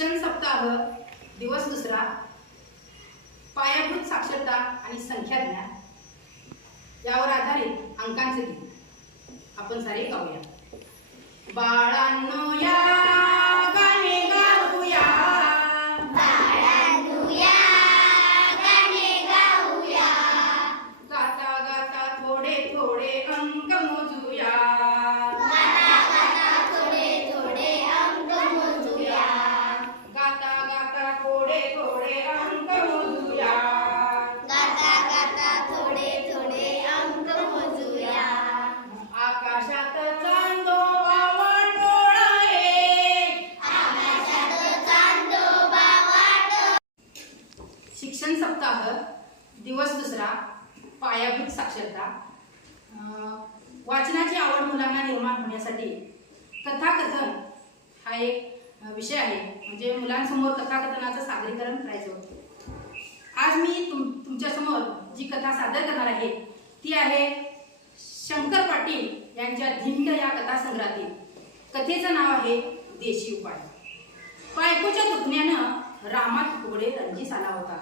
शिक्षण सप्ताह दिवस दुसरा पायाभूत साक्षरता आणि संख्या ज्ञान. यावर आधारित अंकांचे आपण सारे गाऊया बाळ दिवस दुसरा पायाभूत साक्षरता. वाचनाची आवड मुलांना निर्माण होण्यासाठी कथाकथन हा एक विषय आहे. म्हणजे मुलांसमोर कथाकथनाचं सादरीकरण करायचं होतं. आज मी तुम तुमच्यासमोर जी कथा सादर करणार आहे ती आहे शंकर पाटील यांच्या धिंड या कथासंग्रहातील. कथेचं नाव आहे देशी उपाय. बायकोच्या दुखण्यानं रामात घोडे रणजीस आला होता.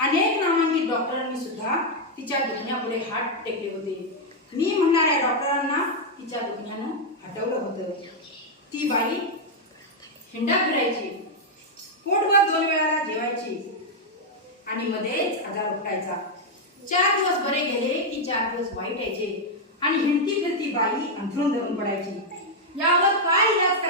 अनेक नामांकित डॉक्टरांनी सुद्धा तिच्या दुखण्यापुढे हात टेकले होते. मी म्हणणाऱ्या डॉक्टरांना तिच्या दुखण्यानं हटवलं होतं. ती बाई हिंडा फिरायची पोटभर दोन वेळाला जेवायची आणि मध्येच आजार उपटायचा. चार दिवस बरे गेले की चार दिवस वाईट यायचे आणि हिंडती फिरती बाई अंथरून धरून पडायची. यावर काय इलाज करायचा?